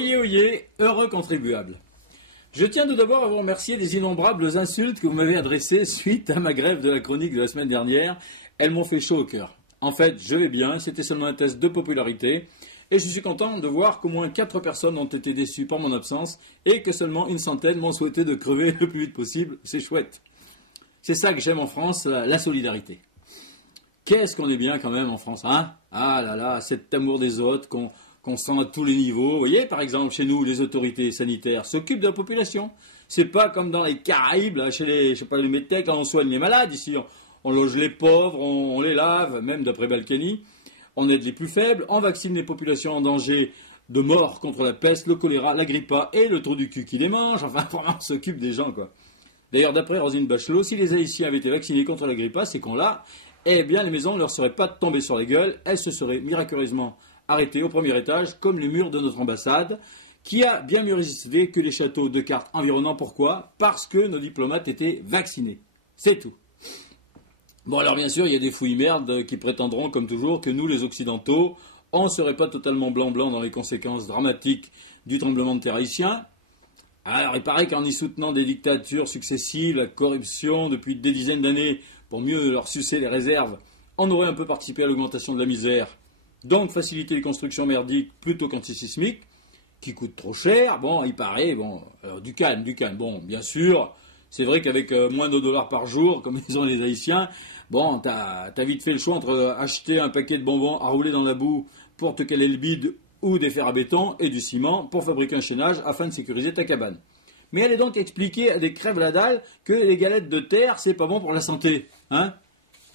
Oyez, oyez, heureux contribuable. Je tiens tout d'abord à vous remercier des innombrables insultes que vous m'avez adressées suite à ma grève de la chronique de la semaine dernière. Elles m'ont fait chaud au cœur. En fait, je vais bien, c'était seulement un test de popularité. Et je suis content de voir qu'au moins 4 personnes ont été déçues par mon absence et que seulement une centaine m'ont souhaité de crever le plus vite possible. C'est chouette. C'est ça que j'aime en France, la solidarité. Qu'est-ce qu'on est bien quand même en France, hein? Ah là là, cet amour des autres qu'on sent à tous les niveaux. Vous voyez, par exemple, chez nous, les autorités sanitaires s'occupent de la population. C'est pas comme dans les Caraïbes, là, chez les, je sais pas, les métèques, là, on soigne les malades. Ici, on loge les pauvres, on les lave, même d'après Balkany. On aide les plus faibles, on vaccine les populations en danger de mort contre la peste, le choléra, la grippe A et le trou du cul qui les mange. Enfin, vraiment, on s'occupe des gens, quoi. D'ailleurs, d'après Roselyne Bachelot, si les Haïtiens avaient été vaccinés contre la grippe A, c'est qu'on l'a, eh bien, les maisons ne leur seraient pas tombées sur la gueule, elles se seraient miraculeusement arrêtées au premier étage, comme les murs de notre ambassade, qui a bien mieux résisté que les châteaux de cartes environnants. Pourquoi? Parce que nos diplomates étaient vaccinés. C'est tout. Bon, alors bien sûr, il y a des fouilles merdes qui prétendront, comme toujours, que nous, les Occidentaux, on ne serait pas totalement blanc-blanc dans les conséquences dramatiques du tremblement de terre haïtien. Alors, il paraît qu'en y soutenant des dictatures successives, la corruption depuis des dizaines d'années, pour mieux leur sucer les réserves, on aurait un peu participé à l'augmentation de la misère. Donc, faciliter les constructions merdiques plutôt qu'antisismiques, qui coûtent trop cher. Bon, il paraît, bon, alors, du calme. Bon, bien sûr, c'est vrai qu'avec moins de dollars par jour, comme disent les Haïtiens, bon, t'as vite fait le choix entre acheter un paquet de bonbons à rouler dans la boue pour te caler le bide ou des fers à béton et du ciment pour fabriquer un chaînage afin de sécuriser ta cabane. Mais elle est donc expliquée à des crèves la dalle que les galettes de terre, c'est pas bon pour la santé, hein,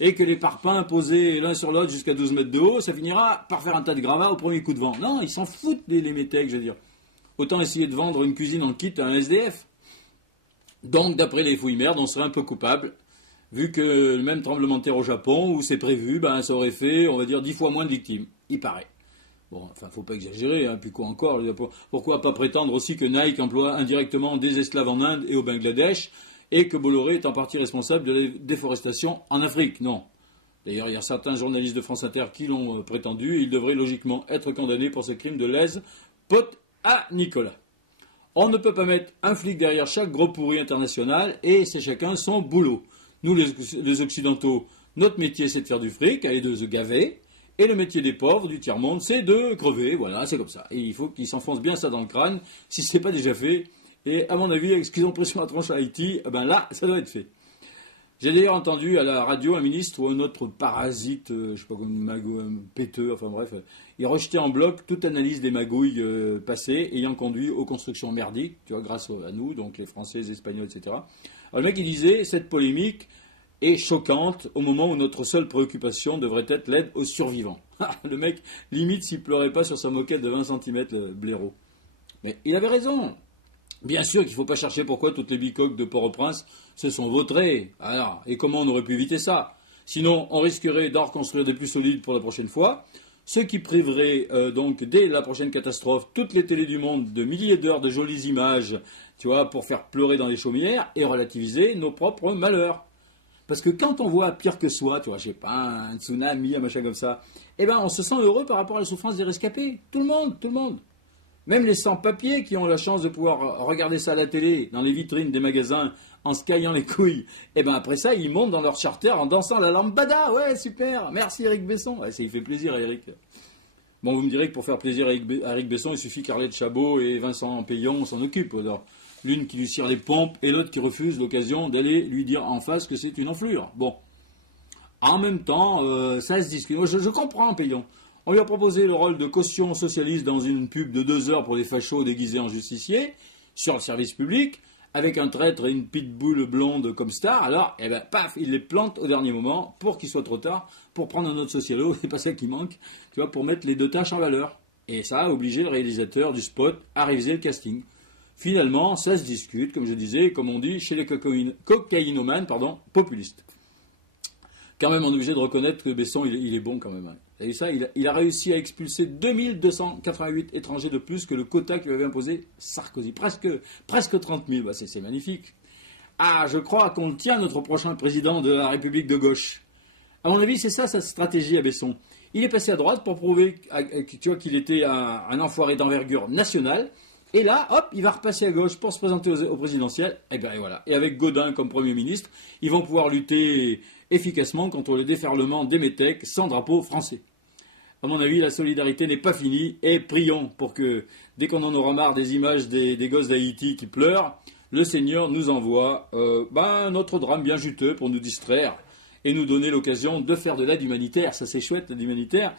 et que les parpaings posés l'un sur l'autre jusqu'à 12 mètres de haut, ça finira par faire un tas de gravats au premier coup de vent. Non, ils s'en foutent les métèques, je veux dire. Autant essayer de vendre une cuisine en kit à un SDF. Donc, d'après les fouilles merdes, on serait un peu coupable, vu que le même tremblement de terre au Japon, où c'est prévu, ben, ça aurait fait, on va dire, 10 fois moins de victimes. Il paraît. Bon, enfin, faut pas exagérer, hein, puis quoi encore, pourquoi pas prétendre aussi que Nike emploie indirectement des esclaves en Inde et au Bangladesh, et que Bolloré est en partie responsable de la déforestation en Afrique? Non. D'ailleurs, il y a certains journalistes de France Inter qui l'ont prétendu, et ils devraient logiquement être condamnés pour ce crime de lèse pote à Nicolas. On ne peut pas mettre un flic derrière chaque gros pourri international, et c'est chacun son boulot. Nous, les Occidentaux, notre métier, c'est de faire du fric, et de se gaver, et le métier des pauvres, du tiers-monde, c'est de crever, voilà, c'est comme ça. Et il faut qu'ils s'enfoncent bien ça dans le crâne, si ce n'est pas déjà fait. Et à mon avis, avec ce qu'ils ont pris sur la tronche à Haïti, ben là, ça doit être fait. J'ai d'ailleurs entendu à la radio un ministre ou un autre parasite, je ne sais pas, comme un péteux, enfin bref, il rejetait en bloc toute analyse des magouilles passées ayant conduit aux constructions merdiques, tu vois, grâce à nous, donc les Français, les Espagnols, etc. Alors le mec, il disait, cette polémique est choquante au moment où notre seule préoccupation devrait être l'aide aux survivants. Le mec, limite s'il pleurait pas sur sa moquette de 20 cm, le blaireau. Mais il avait raison. Bien sûr qu'il ne faut pas chercher pourquoi toutes les bicoques de Port-au-Prince se sont vautrées. Alors, et comment on aurait pu éviter ça? Sinon, on risquerait d'en reconstruire des plus solides pour la prochaine fois, ce qui priverait donc, dès la prochaine catastrophe, toutes les télés du monde de milliers d'heures de jolies images, tu vois, pour faire pleurer dans les chaumières et relativiser nos propres malheurs. Parce que quand on voit pire que soi, tu vois, je sais pas, un tsunami, un machin comme ça, eh ben, on se sent heureux par rapport à la souffrance des rescapés. Tout le monde. Même les sans-papiers qui ont la chance de pouvoir regarder ça à la télé, dans les vitrines des magasins, en se caillant les couilles, et ben après ça, ils montent dans leur charter en dansant la lambada. Ouais, super, merci Eric Besson. Ouais, ça y fait plaisir à Eric. Bon, vous me direz que pour faire plaisir à Eric Besson, il suffit qu'Arlette Chabot et Vincent Payon s'en occupent. Alors, l'une qui lui cire les pompes et l'autre qui refuse l'occasion d'aller lui dire en face que c'est une enflure. Bon. En même temps, ça se discute. Moi, je comprends Payon. On lui a proposé le rôle de caution socialiste dans une pub de 2 heures pour les fachos déguisés en justiciers, sur le service public, avec un traître et une pitbull blonde comme star. Alors, eh ben, paf, il les plante au dernier moment pour qu'il soit trop tard, pour prendre un autre socialo, c'est pas ça qui manque, tu vois, pour mettre les 2 tâches en valeur. Et ça a obligé le réalisateur du spot à réviser le casting. Finalement, ça se discute, comme je disais, comme on dit, chez les cocaïnomanes, populistes. Quand même, on est obligé de reconnaître que Besson, il est bon quand même. Hein. Vous savez ça, il a réussi à expulser 2288 étrangers de plus que le quota que lui avait imposé Sarkozy. Presque 30 000, bah c'est magnifique. Ah, je crois qu'on tient notre prochain président de la République de gauche. À mon avis, c'est ça sa stratégie à Besson. Il est passé à droite pour prouver tu vois, qu'il était un enfoiré d'envergure nationale. Et là, hop, il va repasser à gauche pour se présenter au présidentiel. Et bien voilà. Et avec Gaudin comme Premier ministre, ils vont pouvoir lutter efficacement contre le déferlement des métèques sans drapeau français. À mon avis, la solidarité n'est pas finie. Et prions pour que, dès qu'on en aura marre des images des gosses d'Haïti qui pleurent, le Seigneur nous envoie notre drame bien juteux pour nous distraire et nous donner l'occasion de faire de l'aide humanitaire. Ça, c'est chouette, l'aide humanitaire.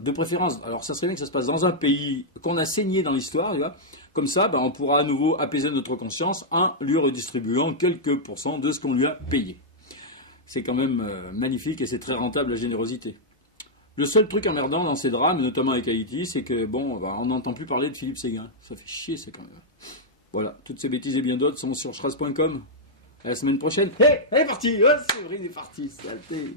De préférence, alors ça serait bien que ça se passe dans un pays qu'on a saigné dans l'histoire, tu vois. Comme ça, on pourra à nouveau apaiser notre conscience en lui redistribuant quelques pourcents de ce qu'on lui a payé. C'est quand même magnifique et c'est très rentable la générosité. Le seul truc emmerdant dans ces drames, notamment avec Haïti, c'est que on n'entend plus parler de Philippe Séguin. Ça fait chier, c'est quand même. Voilà, toutes ces bêtises et bien d'autres sont sur schraz.com. À la semaine prochaine. Hey, elle est partie. Oh, c'est vrai, il est parti. Saleté.